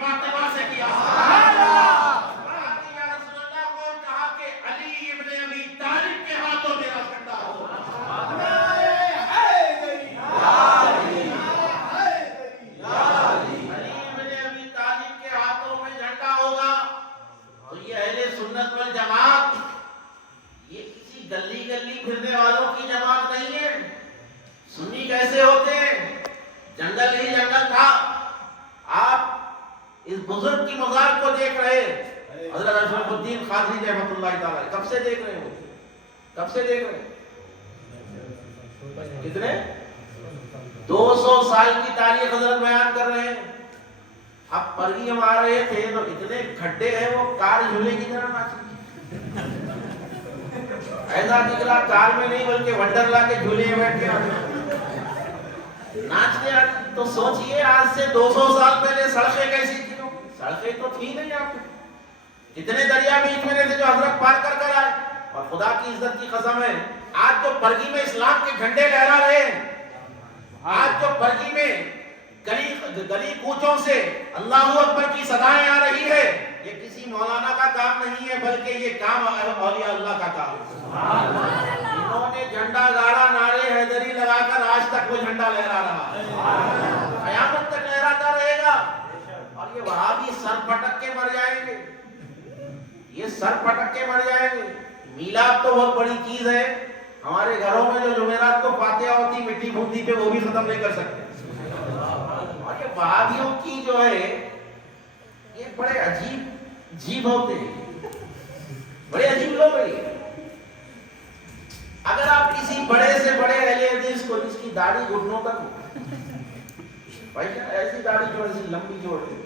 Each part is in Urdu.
فاطمہ سے کیا. یا رسول اللہ کو کہا کہ علی ابن ابی طالب کے ہاتھوں میرا جھنڈا ہو. علی ابن ابی طالب کے ہاتھوں میں جھنڈا ہوگا تو یہ اہل سنت والجماعت یہ کسی گلی گلی پھرنے والوں کی جماعت نہیں ہے. سنی کیسے ہوتے ہیں؟ جنگل ہی جنگل تھا. آپ اس بزرگ کی مزار کو دیکھ رہے حضرت اشرف الدین قادری رحمۃ اللہ تعالی, کب سے دیکھ رہے ہو؟ کب سے دیکھ رہے ہیں؟ کتنے 200 سال کی تاریخ حضرت بیان کر رہے ہیں. اب پرگی ہم آ رہے تھے تو اتنے کھڈے ہیں وہ کار جھولے کی طرح ناچی. ایسا نکلا کار میں نہیں بلکہ ونڈرلا کے جھولے میں بیٹھ کے ناچتے. تو سوچئے آج سے 200 سال پہلے سڑکیں کیسی تھی؟ سڑکیں تو تھی نہیں. آپ کتنے دریا بیچ میں تھے جو حضرت پار کر کر آئے. اور خدا کی عزت کی قسم ہے آج جو پرگی میں اسلام کے جھنڈے لہرا رہے ہیں, آج جو پرگی میں گلی کوچوں سے اللہ اکبر کی صدائیں آ رہی ہے, یہ کسی مولانا کا کام نہیں ہے بلکہ یہ کام اولیاء اللہ کا کام ہے. انہوں نے جھنڈا گاڑا, نعرے حیدری لگا کر آج تک وہ جھنڈا لہرا رہا ہے, قیامت تک لہراتا رہے گا. اور یہ وہابی سر پٹک کے مر جائیں گے, یہ سر پٹک کے مر جائیں گے. میلاد تو بہت بڑی چیز ہے. ہمارے گھروں میں جو جمعرات کو فاتحہ ہوتی مٹی بھوندی پہ وہ بھی ختم نہیں کر سکتے. اور یہ وہابیوں کی جو ہے یہ بڑے عجیب ہوتے ہیں, بڑے عجیب لوگ ہیں. اگر آپ کسی بڑے سے بڑے اہل حدیث کو جس کی داڑھی گھٹنوں تک ہو, بھائی ایسی داڑھی جو ایسی لمبی جو ہے,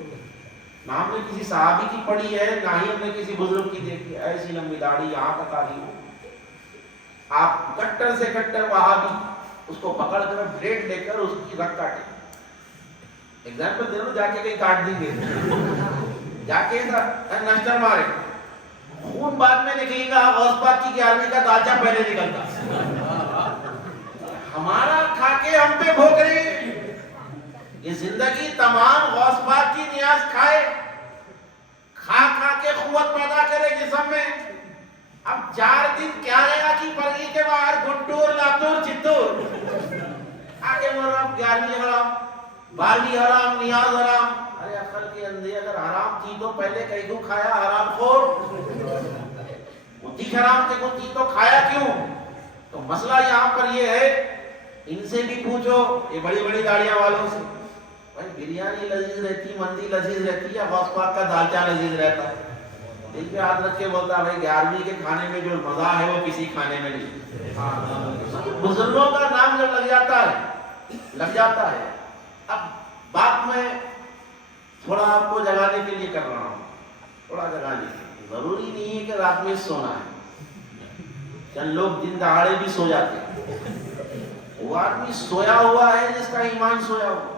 نہ ہم نے کسی صحابی کی پڑھی ہے نہ ہی ہم نے کسی بزرگ کی دیکھی ہے, ایسی لمبی داڑھی یہاں تک آ رہی ہو, آپ کٹر سے کٹر وہابی اس کو پکڑ کر بلیڈ لے کر اس کی رگ کاٹیں. ایگزامپل دے رہا ہوں, جا کے کہیں کاٹ دیں گے, جا کے نشتر مارے, خون بعد میں نکلے گا, غوث پاک کی 11ویں کا دالچا پہلے نکلتا. ہمارا کھا کے ہم پہ بھوک رہے ہیں. یہ زندگی تمام غوث پاک کی نیاز کھائے, کھا کھا کے قوت پیدا کرے جسم میں. اب 4 دن کیا رہے گا کہ پرگی کے باہر گھنٹور لاتور چتور آگے مرام 11ویں حرام 12ویں حرام نیاز حرام. ارے عقل کے اندھے, اگر حرام تھی تو پہلے کہیں کو کھایا حرام خور, متی حرام کے کو تھی تو کھایا کیوں؟ تو مسئلہ یہاں پر یہ ہے, ان سے بھی پوچھو یہ بڑی بڑی گاڑیاں والوں سے, بھائی بریانی لذیذ رہتی, مندی لذیذ رہتی ہے, غوث پاک کا دالچا لذیذ رہتا ہے. دل پہ ہاتھ رکھ کے بولتا ہے بھائی 11ویں کے کھانے میں جو مزہ ہے وہ کسی کھانے میں نہیں. بزرگوں کا نام جب لگ جاتا ہے. اب بات میں تھوڑا آپ کو جگانے کے لیے کر رہا ہوں, تھوڑا جگانے کے لیے. ضروری نہیں ہے کہ رات میں سونا ہے, چند لوگ دن دہاڑے بھی سو جاتے ہیں. وہ آدمی سویا ہوا ہے جس کا ایمان سویا ہوا,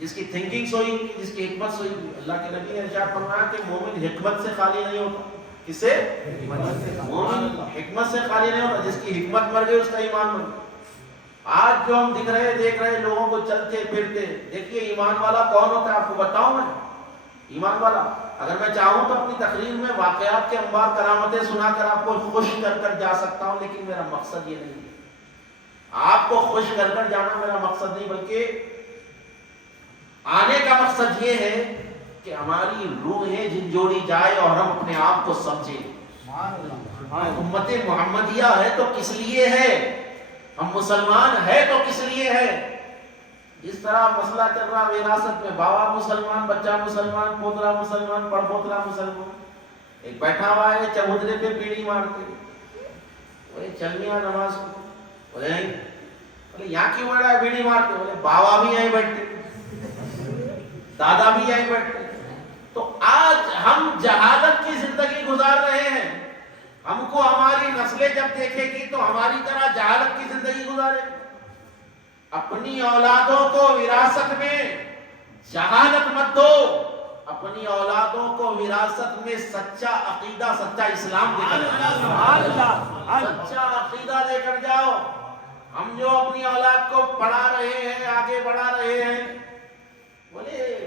جس کی تھنکنگ سوئی ہوئی, جس کی حکمت سوئی ہوئی. اللہ کے نبی نے ارشاد فرمایا کہ مومن حکمت سے خالی نہیں ہوتا. کس سے؟ مومن حکمت سے خالی نہیں ہوتا. جس کی حکمت مر گئی اس کا ایمان مر گیا. آج جو ہم دیکھ رہے لوگوں کو چلتے پھرتے, دیکھیے ایمان والا کون ہوتا ہے آپ کو بتاؤں میں. ایمان والا, اگر میں چاہوں تو اپنی تقریر میں واقعات کے انبار کرامتیں سنا کر آپ کو خوش کر کر جا سکتا ہوں, لیکن میرا مقصد یہ نہیں ہے. آپ کو خوش کر کر جانا میرا مقصد نہیں, بلکہ آنے کا مقصد یہ ہے کہ ہماری روحیں جھنجھوڑی جائے اور ہم اپنے آپ کو سمجھیں. امت محمدیہ ہے تو کس لیے ہے, ہم مسلمان ہے تو کس لیے ہے. اس طرح مسئلہ چل رہا وراثت میں, بابا مسلمان, بچہ مسلمان, پوترا مسلمان, پڑ پوترا مسلمان. ایک بیٹھا ہوا ہے چبوترے پہ پیڑی مارتے, بولے چل میاں نماز کو, بولے یہاں کیوں بیٹھا ہے بیڑی مارتے, بولے بابا بھی یہیں بیٹھتے, دادا بھی یہیں بیٹھتے. تو آج ہم جہالت کی زندگی گزار رہے ہیں. ہم کو ہماری نسلیں جب دیکھے گی تو ہماری طرح جہالت کی زندگی گزارے. اپنی اولادوں کو وراثت میں جہالت مت دو, اپنی اولادوں کو وراثت میں سچا عقیدہ, سچا اسلام دے کر جاؤ, سچا عقیدہ دے کر جاؤ. ہم جو اپنی اولاد کو پڑھا رہے ہیں, آگے بڑھا رہے ہیں, بولے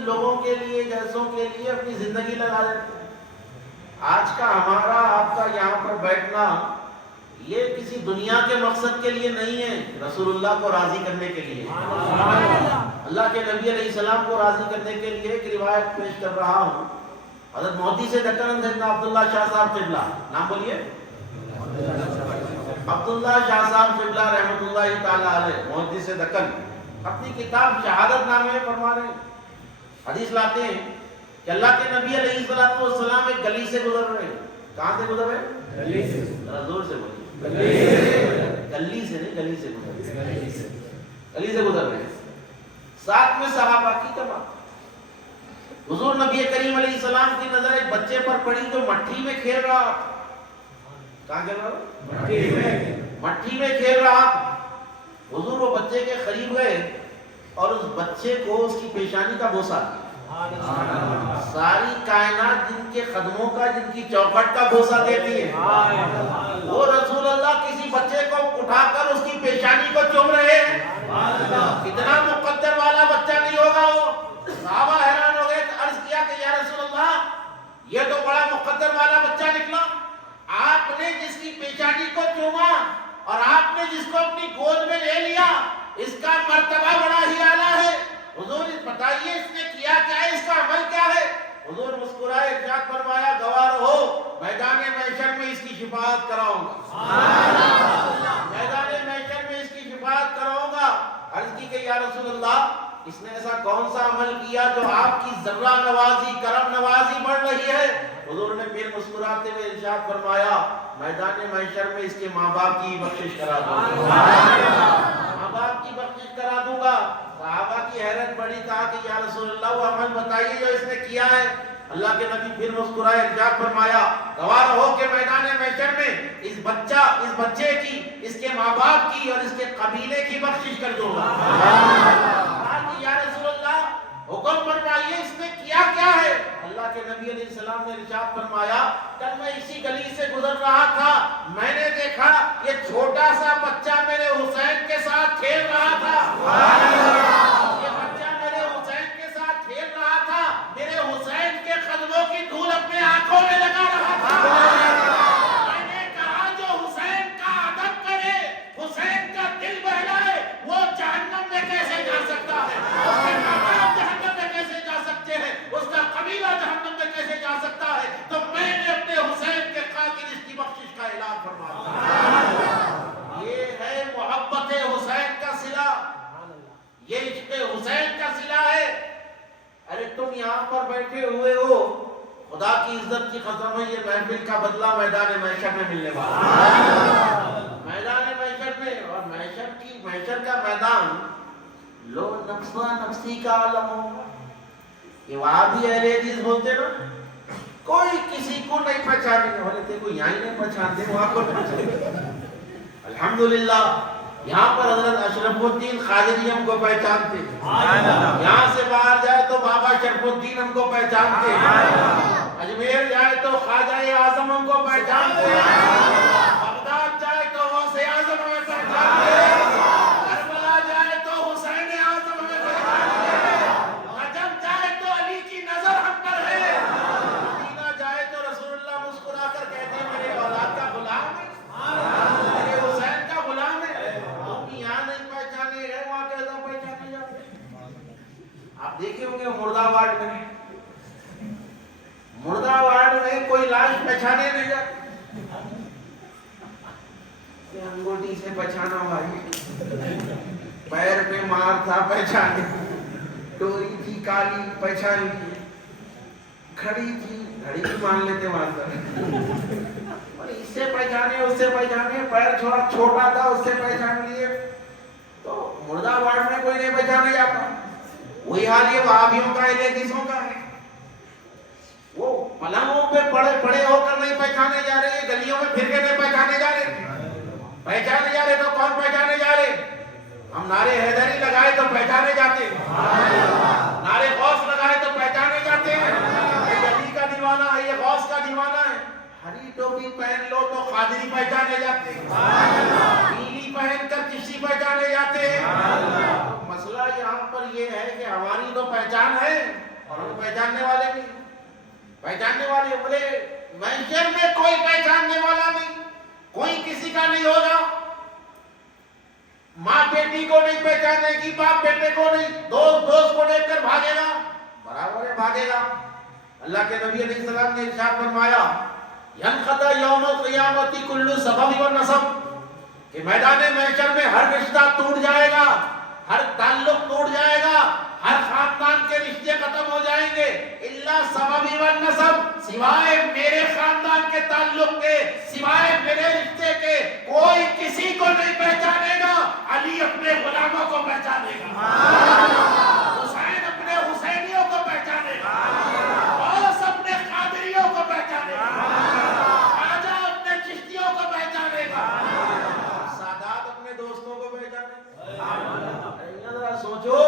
چند لوگوں کے لیے جیسوں کے لیے اپنی زندگی لگا دیتے ہیں. آج کا ہمارا آپ کا یہاں پر بیٹھنا یہ کسی دنیا کے مقصد کے لیے نہیں ہے، رسول اللہ کو راضی کرنے کے لیے، اللہ کے نبی علیہ السلام کو راضی کرنے کے لیے. ایک روایت پیش کر رہا ہوں، حضرت مہدی سے دکن سیدنا عبداللہ شاہ صاحب قبلہ، نام بولیے، عبداللہ شاہ صاحب قبلہ رحمۃ اللہ تعالی علیہ، مہدی سے دکن، اپنی کتاب شہادت نامے میں فرما رہے ہیں، حدیث لاتے ہیں کہ اللہ کے نبی علیہ السلام ایک گلی سے گزر رہے ہیں. کہاں سے گزر رہے ہیں؟ گلی سے. ذرا زور سے بولیے. گلی سے نہیں، گلی سے گزر رہے ہیں، گلی سے گزر رہے ہیں. ساتھ میں صحابہ کی جماعت. حضور نبی کریم علیہ السلام کی نظر ایک بچے پر پڑی جو مٹھی میں کھیل رہا تھا. کہاں کھیل رہا؟ مٹھی میں کھیل رہا تھا. حضور وہ بچے کے قریب گئے اور اس بچے کو اس کی پیشانی کا بوسہ دیا. ساری کائنات جن کے قدموں کا، جن کی چوکھٹ کا بوسہ دیتی ہے، وہ رسول اللہ کسی بچے کو اٹھا کر اس کی پیشانی کو چوم رہے ہیں. کتنا مقدر والا بچہ نہیں ہوگا وہ. صحابہ حیران ہو گئے، عرض کیا کہ یا رسول اللہ یہ تو بڑا مقدر والا بچہ نکلا. آپ نے جس کی پیشانی کو چوما اور آپ نے جس کو اپنی گود میں لے لیا، اس کا مرتبہ بڑا ہی اعلیٰ ہے. حضور بتائیے اس نے کیا کیا ہے، اس کا عمل کیا ہے؟ حضور مسکرائے، ارشاد فرمایا گواہ رہو میدان محشر میں اس کی شفاعت کراؤں گا. میدان محشر میں اس کی شفاعت کراؤں گا. عرض کی کہ یا رسول اللہ اس نے ایسا کون سا عمل کیا جو آپ کی ذرہ نوازی، کرم نوازی بڑھ رہی ہے؟ حضور نے پھر مسکراتے ہوئے ارشاد فرمایا میدان محشر میں اس کے ماں باپ کی بخشش کرا دوں گا. ماں باپ کی بخشش کرا دوں گا. صحابہ کی حیرت بڑی، کہا کہ یا رسول اللہ وہ عمل بتائیے جو اس نے کیا ہے. اللہ کے نبی پھر مسکرائے، ارشاد فرمایا گواہ رہو کہ میدان محشر میں اس بچے کی، اس کے ماں باپ کی اور اس کے قبیلے کی بخشش کر دوں گا. کہا کہ یا رسول اللہ حکم فرمائیے اس نے کیا کیا ہے؟ اللہ کے نبی علیہ السلام نے ارشاد فرمایا کل میں اسی گلی سے گزر رہا تھا، میں نے دیکھا یہ چھوٹا سا بچہ میرے حسین کے ساتھ کھیل رہا تھا. یہ بچہ میرے حسین کے ساتھ کھیل رہا تھا، میرے حسین کے قدموں کی دھول اپنے آنکھوں میں لگا رہا تھا. میں نے کہا جو حسین کا ادب کرے، حسین کا دل بہلائے، وہ جہنم میں کیسے جا سکتا ہے؟ اس کے ماں باپ جہنم میں کیسے جا سکتے ہیں؟ اس کا قبیلہ جہنم میں کیسے جا سکتا ہے؟ تو میں نے اپنے حسین کے قاتل اس کی بخشش کا اعلان فرمایا. یہ ہے محبت حسین کا صلہ، یہ عشق حسین کا صلہ ہے. ارے تم یہاں پر بیٹھے ہوئے ہو، خدا کی عزت کی قسم ہے یہ محفل کا بدلہ میدان محشر میں ملنے والا ہے. میدان محشر میں، اور محشر کا میدان لو نفسا نفسی کا عالم ہوگا. یہ وہاں بھی اہل حدیث بولتے نا، کوئی کسی کو نہیں پہچانے والے تھے، کوئی یہاں ہی نہیں پہچانتے، وہاں کو پہچانتے. الحمدللہ یہاں پر حضرت اشرف الدین قادری ہم کو پہچانتے، یہاں سے باہر جائے تو بابا شرف الدین ہم کو پہچانتے، اجمیر جائے تو خواجہ اعظم ہم کو پہچانتے، بغداد جائے تو غوث اعظم ہمیں پہچانتے، کربلا جائے تو حسین اعظم ہمیں پہچانتے، نجف جائے تو علی کی نظر ہم پر ہے، مدینہ جائے تو رسول اللہ مسکرا کر کہتے ہیں میرے اولاد کا غلام ہے، میرے حسین کا غلام ہے. تم یہاں نہیں پہچانے گئے، وہاں کیسا پہچانے جاتے؟ آپ دیکھے ہوں گے مردہ وارڈ میں کوئی لاش پہچانے نہیں جاتے. انگوٹی سے پہچانا بھائی، پیر پہ مار تھا پہچانے، ٹوری تھی کالی پہچان لی، کھڑی تھی گھڑی بھی مان لیتے وہاں پر، اس سے پہچانے اس سے پہچانے، پیر چھوٹا تھا اس سے پہچان لیے. تو مردہ وارڈ میں کوئی نہیں پہچانے جاتا. وہی حال یہ وہابیوں کا ہے، حدیثوں کا ہے. وہ پلنگوں پہ پڑے ہو کر نہیں پہچانے جا رہے، گلیوں میں پھر کے نہیں پہچانے جا رہے. پہچانے جا رہے تو کون پہچانے جا رہے؟ ہم نعرے حیدری لگائے تو پہچانے جاتے، نعرے غوث لگائے تو پہچانے جاتے. یہ علی کا دیوانہ ہے، یہ غوث کا دیوانہ ہے. ہری ٹوپی پہن لو تو قادری پہچانے جاتے، نیلی پہن کر چشتی پہچانے جاتے. مسئلہ یہاں پر یہ ہے کہ ہماری تو پہچان ہے اور ہم پہچاننے والے نہیں. پہچاننے والے بولے محشر میں کوئی پہچاننے والا نہیں, کوئی کسی کا نہیں ہوگا. ماں بیٹی کو نہیں پہچانے گی, باپ بیٹے کو نہیں, دوست کو دیکھ کر بھاگے گا, برابر ہے بھاگے گا. اللہ کے نبی علیہ السلام نے ارشاد فرمایا ینقطع یوم القیامت کل سبب و نسب, کہ میدان محشر میں ہر رشتہ ٹوٹ جائے گا, ہر تعلق ٹوٹ جائے گا, ہر خاندان کے رشتے ختم ہو جائیں گے, الا سبب و نسب, سوائے میرے خاندان کے تعلق کے, سوائے میرے رشتے کے کوئی کسی کو نہیں پہچانے گا. علی اپنے غلاموں کو پہچانے گا, حسین اپنے حسینیوں کو پہچانے گا, غوث اپنے قادریوں کو پہچانے گا, خواجہ اپنے چشتیوں کو پہچانے گا, سادات اپنے دوستوں کو پہچانے گا. ذرا سوچو,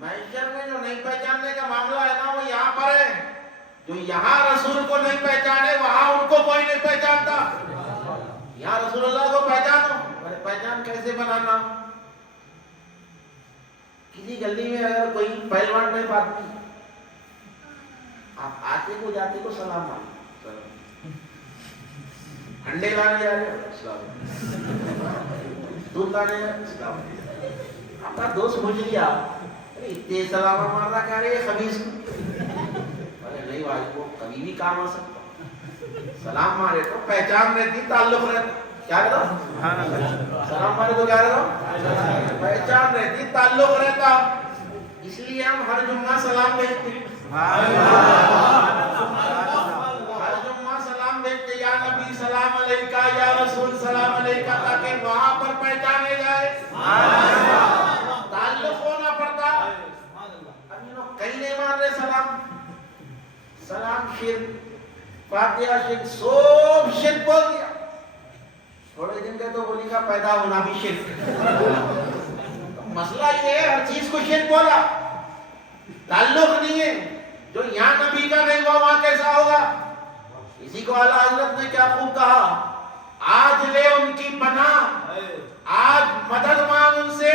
محشر میں جو نہیں پہچاننے کا معاملہ ہے نا وہ یہاں پر ہے. جو یہاں رسول کو نہیں پہچانے وہاں ان کو کوئی نہیں پہچانتا. یہاں رسول اللہ کو پہچانو, پہچان کیسے بنانا؟ کسی گلی میں اگر کوئی پہلوان نہیں پاتی, آپ آتے کو جاتے کو سلام مانو, انڈے لانے جا رہے ہو دودھ لانے جا رہے ہو, آپ کا دوست پوچھ لیا اتنے سلام مار رہا کیا رہے ہیں خبیث کو, نہیں بھائی وہ کبھی بھی کام آ سکتا, سلام مارے تو پہچان رہتی, تعلق رہتا. کیا رہتا سلام مارے تو کیا رہتا, پہچان رہتی, تعلق رہتا. اس لیے ہم ہر جمعہ سلام بھیجتے, ہر جمعہ سلام بھیجتے, یا نبی سلام علیکہ, یا رسول سلام علیکہ, تاکہ وہاں پر پہچانے جائے, تعلق ہونا پڑتا. اب یہ لوگ کہیں نہیں مان رہے سلام, سلام شرک, فاتحہ شرک, سب شرک بول دیا. تھوڑے دن کے تو بولی کا پیدا ہونا بھی شرک. مسئلہ یہ ہے ہر چیز کو شرک بولا, تعلق نہیں ہے. جو یہاں نبی کا نہیں ہوا وہاں کیسا ہوگا؟ اسی کو اعلیٰ حضرت نے کیا خوب کہا, آج لے ان کی پناہ, آج مدد مانگ ان سے,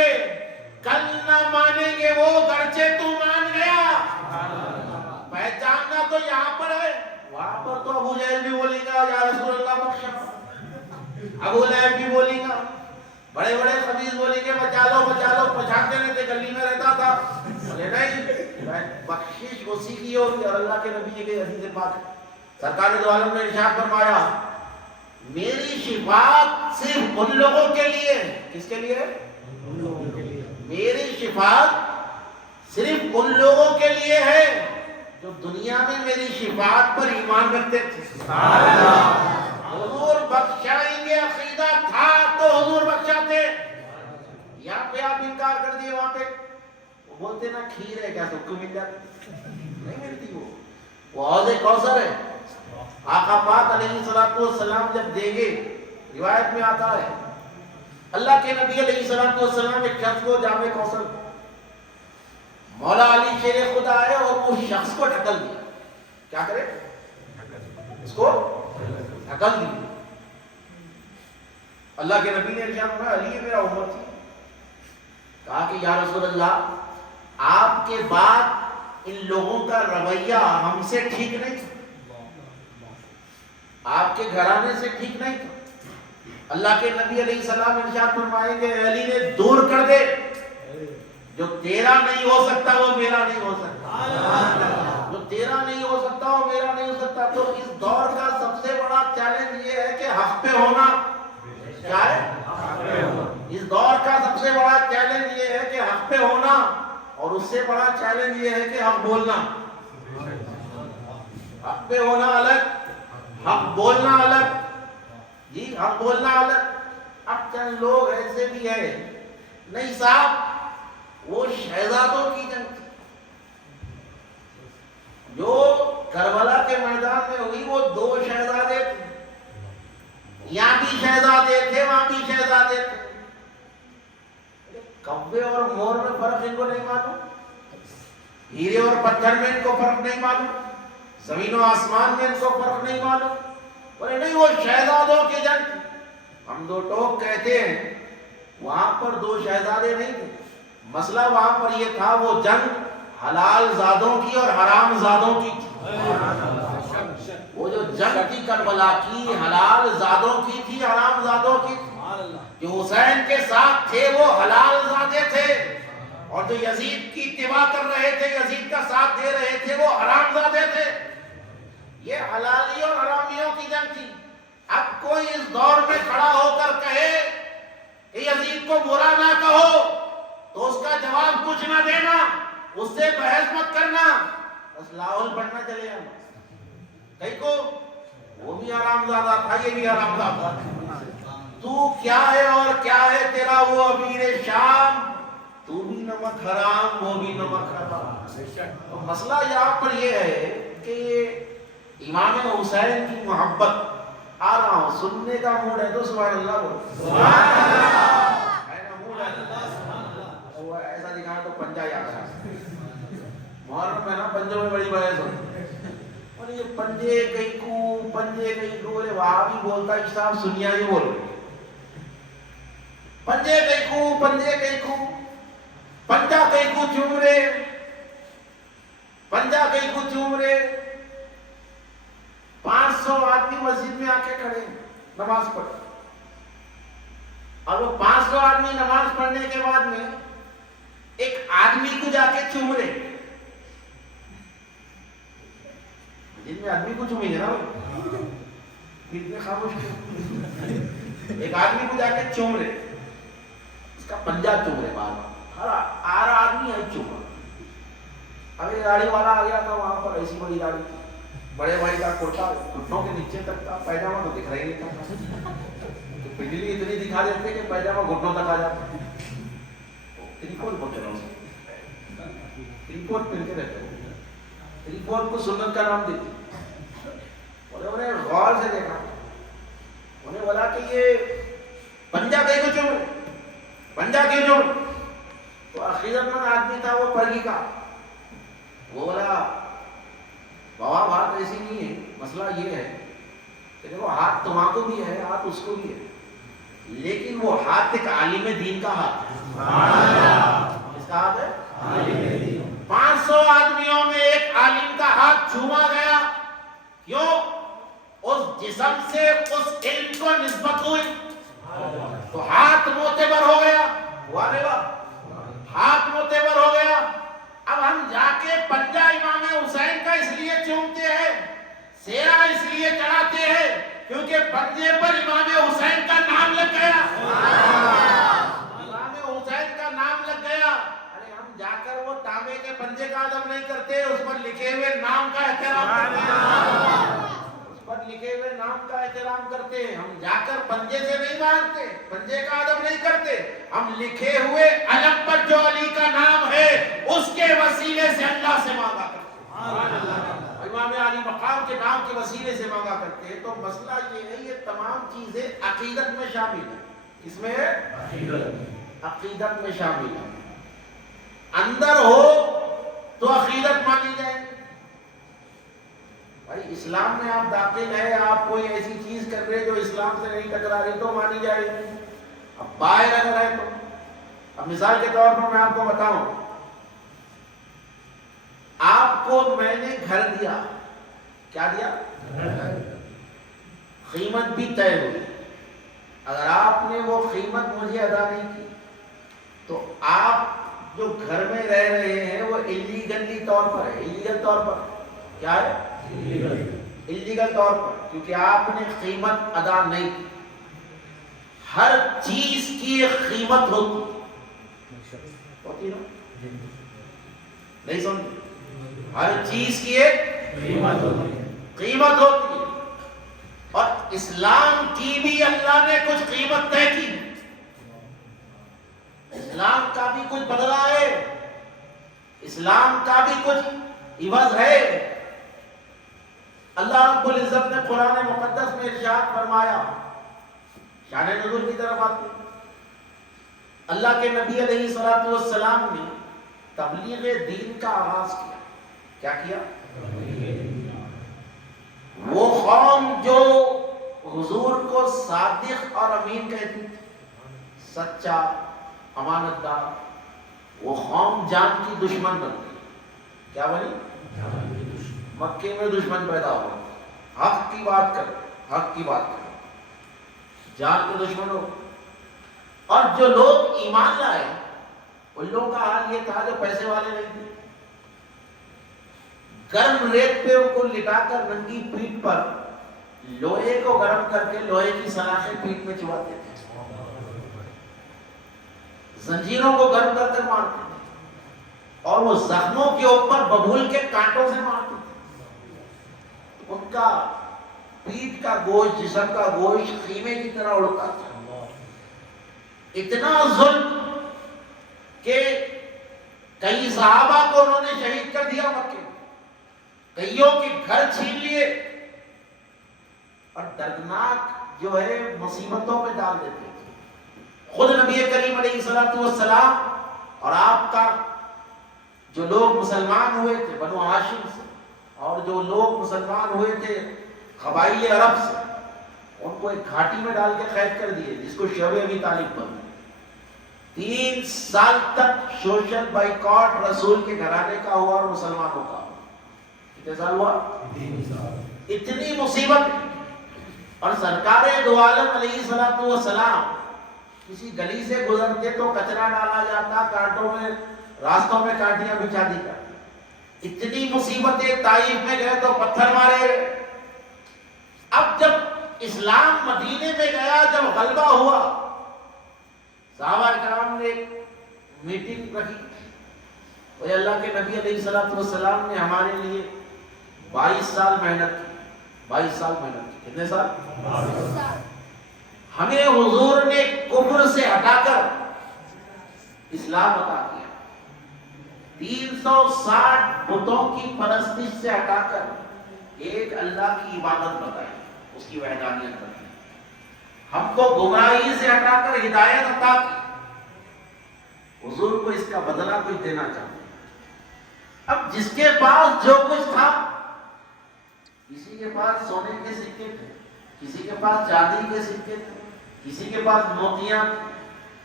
کل نہ مانیں گے وہ گرچہ تو مان گیا. پہچاننا تو یہاں پر ہے, وہاں پر تو ابو جہل بھی بولے گا یا رسول اللہ بخشا, ابو لہب بھی بولے گا, بڑے بڑے خبیث بولیں گے بچا لو بچا لو, پہچانتے رہتے, گلی میں رہتا تھا. بولے نہیں, بخشش اسی کی ہوگی. اور اللہ کے نبی کے حدیث پاک سرکار دو عالم نے ارشاد فرمایا میری شفاعت صرف ان لوگوں کے لیے. کس کے لیے؟ میری شفاعت صرف ان لوگوں کے لیے ہے جو دنیا میں میری شفاعت پر ایمان رکھتے تھے. حضور بخشائیں گے عقیدہ تھا تو حضور بخشاتے. یہاں پہ آپ انکار کر دیے, وہاں پہ وہ بولتے نا کھیر ہے, کیا سب کو مل جاتی؟ نہیں ملتی. وہ حوض کوثر ہے. آقا پاک علیہ السلام جب دیں گے, روایت میں آتا ہے اللہ کے نبی علیہ السلام ایک شخص کو جام کوثر, مولا علی شیر خدا آئے اور وہ شخص کو ڈھکل دیا. کیا کرے؟ اس کو ڈھکل دیا. اللہ کے نبی نے ارشاد فرمایا علی میرا عمر تھی. کہا کہ یا رسول اللہ, آپ کے بعد ان لوگوں کا رویہ ہم سے ٹھیک نہیں تھا, آپ کے گھرانے سے ٹھیک نہیں تھا. اللہ کے نبی علیہ السلام ارشاد فرمائیں گے علی نے دور کر دے, جو تیرا نہیں ہو سکتا وہ میرا نہیں ہو سکتا, جو تیرا نہیں ہو سکتا وہ میرا نہیں ہو سکتا. تو اس دور کا سب سے بڑا چیلنج یہ ہے کہ حق پہ ہونا. کیا ہے؟ اس دور کا سب سے بڑا چیلنج یہ ہے کہ حق پہ ہونا, اور اس سے بڑا چیلنج یہ ہے کہ حق بولنا. حق پہ ہونا الگ, حق بولنا الگ. جی حق بولنا الگ. اب چند لوگ ایسے بھی ہیں, نہیں صاحب وہ شہزادوں کی جنگ تھی جو کربلا کے میدان میں ہوئی, وہ 2 شہزادے تھے, یہاں بھی شہزادے تھے وہاں بھی شہزادے تھے. کبے اور مور میں فرق ان کو نہیں معلوم, ہیرے اور پتھر میں ان کو فرق نہیں معلوم, زمین و آسمان میں ان کو فرق نہیں معلوم. بولے نہیں وہ شہزادوں کی جنگ. ہم 2 ٹوک کہتے ہیں وہاں پر 2 شہزادے نہیں تھے, مسئلہ وہاں پر یہ تھا وہ جنگ حلال زادوں کی اور حرام زادوں کی تھی. وہ جو جنگ تھی کربلا کی حلال زادوں کی تھی حرام زادوں کی تھی. جو حسین کے ساتھ تھے وہ حلال زادے تھے اور جو یزید کی اتباع کر رہے تھے یزید کا ساتھ دے رہے تھے وہ حرام زادے تھے. یہ حلالی اور حرامیوں کی جنگ تھی. اب کوئی اس دور میں کھڑا ہو کر کہے کہ یزید کو برا نہ کہو تو اس کا جواب کچھ نہ دینا, اس سے بحث مت کرنا, بس لاہور پڑھنا چلے جانا. کہیں کو وہ بھی حرام زادہ تھا یہ بھی حرام زادہ تھا. تو کیا ہے اور کیا ہے تیرا وہ امیر شام, تو بھی نمک حرام وہ بھی نمک حرام. تو مسئلہ یہاں پر یہ ہے کہ امام حسین کی محبت, آ رہا ہوں سننے کا موڈ ہے تو سبحان اللہ بولو, سبحان اللہ ہے نا موڈ ہے. وہ ایسا دکھا تو پنجہ یاد ہے. محرم میں نا پنجوں میں بڑی بحث ہوتی ہے اور یہ پنجے کئی کو وہاں بھی بولتا ہے صاحب سنیا ہی بول رہے پنجے کئی کو پنجا کئی کو چوم رے 500 آدمی مسجد میں آ کے کھڑے نماز پڑھ, اور وہ 500 آدمی نماز پڑھنے کے بعد میں ایک آدمی کو جا کے چوم رہے. مسجد میں آدمی کو چومیں گے نا اتنے خاموش کیوں؟ ایک آدمی کو جا کے چوم رہے, اس کا پنجہ چوم رہے بار آ رہا آدمی ہے چوما. اب ایک گاڑی والا آ گیا تھا وہاں پر, ایسی بڑی گاڑی تھی, بڑے بھائی کا کرتا گھٹنوں کے نیچے تک تھا, پیجامہ تو دکھ رہا ہی نہیں تھا. بجلی اتنی دکھا دیتے کہ پیجامہ گھٹنوں تک آ جاتا. تریپول پہنچ رہا ہوں, تریپول پہنتے رہتے ہو, تریپول کو سنت کا نام دیتی. انہوں نے غور سے دیکھا, انہیں بولا کہ یہ پنجا کہیں کو چوم, پنجا کیوں چوم؟ تو عقیدت مند آدمی تھا وہ پرگی کا. وہ بولا بابا بات ایسی نہیں ہے, مسئلہ یہ ہے کہ دیکھو ہاتھ تمہاں کو بھی ہے ہاتھ اس کو بھی ہے, لیکن وہ ہاتھ ایک عالم دین کا ہاتھ ہے. کس کا ہاتھ ہے؟ 500 آدمیوں میں ایک عالم کا ہاتھ چھوما گیا. کیوں؟ اس جسم سے اس علم کو نسبت ہوئی تو ہاتھ معتبر ہو گیا. ہاتھ معتبر ہو گیا. اب ہم جا کے پنجہ امام حسین کا اس لیے چومتے ہیں, سیرا اس لیے چڑھاتے ہیں کیونکہ پنجے پر امام حسین کا نام لگ گیا. امام حسین کا نام لگ گیا. ارے ہم جا کر وہ تانبے کے پنجے کا ادب نہیں کرتے, اس پر لکھے ہوئے نام کا احترام کرتے ہیں, اس پر لکھے ہوئے نام کا احترام کرتے ہیں. ہم جا کر پنجے سے نہیں مانگتے, پنجے کا ادب نہیں کرتے, ہم لکھے ہوئے علم پر جو علی کا نام ہے اس کے وسیلے سے اللہ سے مانگا کرتے ہیں, امام علی مقام کے نام کے وسیلے سے مانگا کرتے ہیں. تو مسئلہ یہ ہے, یہ تمام چیزیں عقیدت میں شامل ہیں. اس میں عقیدت میں شامل ہے. اندر ہو تو عقیدت مانی جائے. بھائی اسلام میں آپ داخل ہیں, آپ کوئی ایسی چیز کر رہے جو اسلام سے نہیں ٹکرا رہی تو مانی جائے گی. اب باہر اگر ہے تو, اب مثال کے طور پر میں آپ کو بتاؤں, آپ کو میں نے گھر دیا, کیا دیا؟ قیمت بھی طے ہوئی. اگر آپ نے وہ قیمت مجھے ادا نہیں کی تو آپ جو گھر میں رہ رہے ہیں وہ ایلیگلی طور پر ہے. ایلیگل طور پر کیا ہے؟ ایلیگل طور پر, کیونکہ آپ نے قیمت ادا نہیں کی. ہر چیز کی ایک قیمت ہوتی نا, نہیں سمجھ؟ ہر چیز کی ایک قیمت ہوتی ہے, اور اسلام کی بھی اللہ نے کچھ قیمت طے کی. اسلام کا بھی کچھ بدلہ ہے, اسلام کا بھی کچھ عوض ہے. اللہ رب العزت نے قرآن مقدس میں ارشاد فرمایا, شان نزول کی طرف آتے, اللہ کے نبی علیہ الصلوۃ والسلام نے تبلیغ دین کا آغاز کیا. کیا کیا؟ وہ قوم جو حضور کو صادق اور امین کہتی تھی, سچا امانت دار, وہ قوم جان کی دشمن بن گئی. کیا بنی؟ مکے میں دشمن پیدا ہو، حق کی بات کر، حق کی بات کر، جان کے دشمن ہو. اور جو لوگ ایمان لائے ان لوگوں کا حال یہ تھا جو پیسے والے نہیں تھے. گرم ریت پہ ان کو لٹا کر ننگی پیٹھ پر لوہے کو گرم کر کے لوہے کی سلاخیں پیٹھ میں چباتے تھے، زنجیروں کو گرم کر کر مارتے تھے اور وہ زخموں کے اوپر ببول کے کانٹوں سے مارتے تھے. ان کا پیٹھ کا گوشت، جسم کا گوشت خیمے کی طرح اڑتا تھا. اتنا ظلم کہ کئی صحابہ کو انہوں نے شہید کر دیا مکے، کئیوں کے گھر چھین لیے اور دردناک جو ہے مصیبتوں میں ڈال دیتے تھے. خود نبی کریم علیہ الصلوۃ والسلام اور آپ کا جو لوگ مسلمان ہوئے تھے بنو ہاشم سے، اور جو لوگ مسلمان ہوئے تھے قبائل عرب سے، ان کو ایک گھاٹی میں ڈال کے قید کر دیے جس کو شعب ابی طالب بنا. 3 سال تک سوشل بائیکاٹ رسول کے گھرانے کا ہوا اور مسلمانوں کا. کتنے سال ہوا؟ 3 سال. اتنی مصیبت. اور سرکار دو عالم علیہ الصلوۃ والسلام کسی گلی سے گزرتے تو کچرا ڈالا جاتا، کانٹوں میں، راستوں میں کانٹیاں بچھا دی جاتی. اتنی مصیبتیں. طائف میں گئے تو پتھر مارے. اب جب اسلام مدینے میں گیا، جب غلبہ ہوا، صحابہ کرام نے میٹنگ رکھی. وہ اللہ کے نبی علیہ الصلوۃ والسلام نے ہمارے لیے 22 سال محنت کی. 22 سال محنت کی. کتنے سال؟ 22 سال. ہمیں حضور نے کفر سے ہٹا کر اسلام عطا کیا. 360 بتوں کی پرستش سے ہٹا کر ایک اللہ کی عبادت بتائی، اس کی وحدانیت بتائی. ہم کو گمراہی سے ہٹا کر ہدایت عطا کی. حضور کو اس کا بدلہ کچھ دینا چاہتے. اب جس کے پاس جو کچھ تھا، کسی کے پاس سونے کے سکے تھے، کسی کے پاس چاندی کے سکے تھے، کسی کے پاس موتیاں،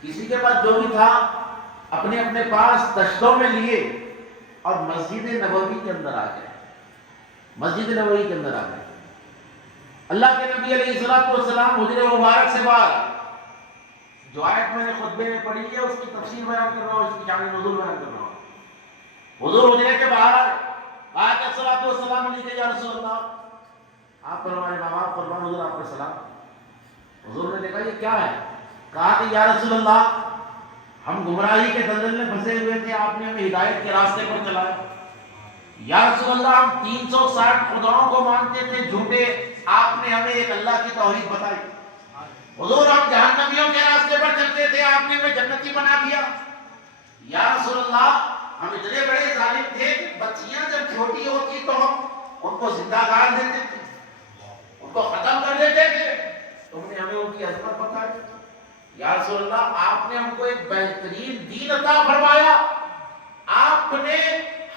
کسی کے پاس جو بھی تھا اپنے اپنے پاس تشتوں میں لیے اور مسجد نبوی کے اندر آ گئے. مسجد نبوی کے اندر آ گئے. اللہ کے نبی علیہ الصلوۃ والسلام حجرہ مبارک سے باہر جو آیت میں نے خطبے میں پڑھی ہے اس کی تفسیر بیان کر رہا ہوں، اس کی شان نزول بیان کر رہا ہوں. حضور حجرے کے باہر آئے کہ الصلوۃ والسلام علیہ یا رسول اللہ، آپ پر ہمارے ماں باپ قربان، حضور آپ پر سلام. حضور نے دیکھا یہ کیا ہے؟ کہا کہ یا رسول اللہ، ہم گمراہی کے دلدل میں پھنسے ہوئے تھے، آپ نے ہمیں ہدایت کے راستے پر چلایا. یا رسول اللہ، ہم 360 خداؤں کو مانتے تھے جھوٹے، آپ نے ہمیں ایک اللہ کی توحید بتائی. حضور ہم جہنمیوں کے راستے پر چلتے تھے، آپ نے ہمیں جنتی بنا دیا. یا رسول اللہ، ہم اتنے بڑے ظالم تھے کہ بچیاں جب چھوٹی ہوتی تو ہم ان کو زندہ گار دیتے تھے، ان کو ختم کر دیتے تھے. تم نے ہمیں ان کی عظمت بتائی. یا رسول اللہ، آپ نے ہم کو ایک بہترین دین عطا فرمایا، آپ نے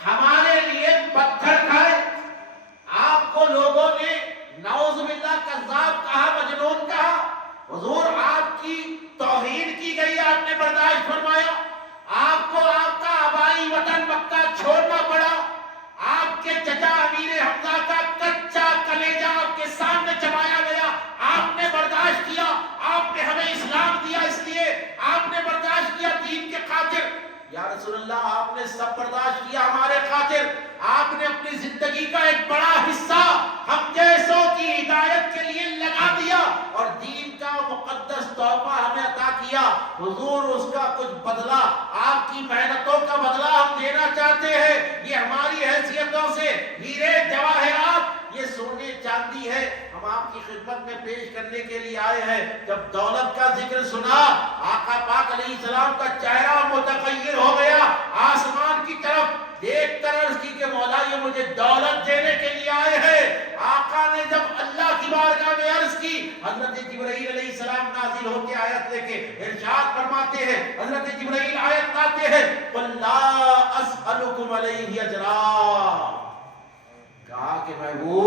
ہمارے لیے پتھر کھائے، آپ کو لوگوں نے نعوذ باللہ کذاب کہا، مجنون کہا. حضور آپ کی توہین کی گئی، آپ نے برداشت فرمایا. آپ کو آپ کا آبائی وطن مکہ چھوڑنا پڑا. آپ کے چچا امیر حمزہ کا کچا کلیجہ آپ کے سامنے چبایا گیا، آپ نے برداشت کیا. آپ نے ہمیں اسلام دیا، اس لیے آپ نے برداشت کیا دین کے خاطر. یا رسول اللہ، آپ نے سب برداشت کیا ہمارے خاطر. آپ نے اپنی زندگی کا ایک بڑا حصہ ہم جیسوں کی ہدایت کے لیے لگا دیا اور دین کا مقدس تحفہ ہمیں عطا کیا. حضور اس کا کچھ بدلہ، آپ کی محنتوں کا بدلہ ہم دینا چاہتے ہیں. یہ ہماری حیثیتوں سے ہیرے جواہرات، یہ سونے چاندی ہے، ہم آپ کی خدمت میں پیش کرنے کے لیے آئے ہیں. جب دولت کا ذکر سنا، آقا پاک علیہ السلام کا چہرہ متغیر ہو گیا. آسمان کی طرف دیکھ کر عرض کی کہ مولا یہ مجھے دولت دینے کے لیے آئے ہیں. آقا نے جب اللہ کی بارگاہ میں عرض کی، حضرت جبرائیل علیہ السلام نازل ہو کے آیت لے کے ارشاد فرماتے ہیں. حضرت جبرائیل آیت لاتے ہیں، قل لا اسألکم علیہ اجرا. کہا کہ محبوب